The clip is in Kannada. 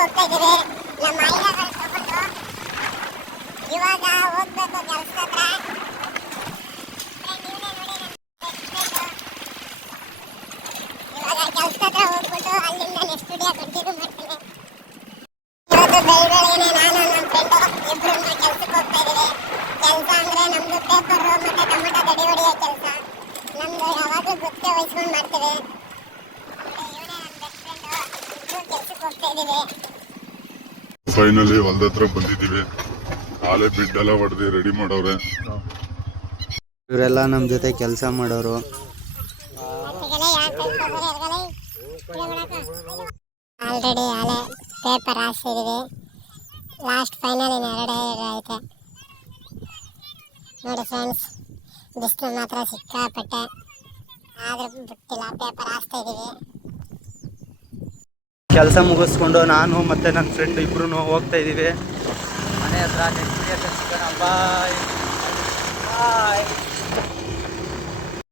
ಹೋಗ್ತಾ ಇದೀವಿ. ನಮ್ಮ ಐಲಗಳು ತಗೊಂಡು ಇವಾಗ ಹೋಗ್ಬೇಕು ಕೆಲಸದ ಹತ್ರ. ಇವಾಗ ಕೆಲಸದ ಹತ್ರ ಹೋಗ್ಬಿಟ್ಟು ಅಲ್ಲಿಂದ ನೆಕ್ಸ್ಟ್ ವಿಡಿಯೋ ಕಂಟಿನ್ಯೂ ಮಾಡ್ತೀನಿ. ಇವತ್ತು ಬೆಳಗ್ಗೆನೆ ನಾನು ನಮ್ಮ ಫ್ರೆಂಡು ಇಬ್ರು ಕೆಲ್ಸಕ್ಕೆ ಹೋಗ್ತಾ ಇದೀವಿ. ಕೆಲಸ ಅಂದ್ರೆ ನಮ್ದು ಪೇಪರ್ ಮತ್ತೆ ಟೊಮೆಟೊ ಗಡಿ ಹೊಡಿಯೋ ಕೆಲಸ. ನಮ್ದು ಯಾವಾಗಲೂ ಗುತ್ತಿಗೆ ವಹಿಸ್ಕೊಂಡು ಮಾಡ್ತೀವಿ. ಫೈನಲಿ ಹೊಲದ ಹತ್ರ ಬಂದಿದ್ದೀವಿ. ಆಲೆ ಬಿಡ್ಡೆಲ್ಲ ಹೊಡೆದು ರೆಡಿ ಮಾಡವ್ರೆ. ಇವರೆಲ್ಲ ನಮ್ಮ ಜೊತೆ ಕೆಲಸ ಮಾಡೋರು. ಆಲ್ರೆಡಿ ಆಲೆ ಪೇಪರ್ ಹಾಕ್ಸಿದೀವಿ. ಲಾಸ್ಟ್ ಫೈನಲ್ ಇನ್ನು 2 ಐತೆ ನೋಡಿ ಫ್ರೆಂಡ್ಸ್. ಬಿಸಿಲು ಮಾತ್ರ ಸಿಕ್ಕಾಪಟ್ಟೆ, ಆದ್ರೂ ಬಿಟ್ಟಿಲ್ಲ, ಪೇಪರ್ ಹಾಕ್ತಾ ಇದೀವಿ. ಕೆಲಸ ಮುಗಿಸ್ಕೊಂಡು ನಾನು ಮತ್ತು ನನ್ನ ಫ್ರೆಂಡ್ ಇಬ್ರು ಹೋಗ್ತಾ ಇದ್ದೀವಿ ಮನೆ ಹತ್ರ. ನೆಕ್ಸ್ಟ್ ಸಿಗೋಣ, ಬಾಯ್.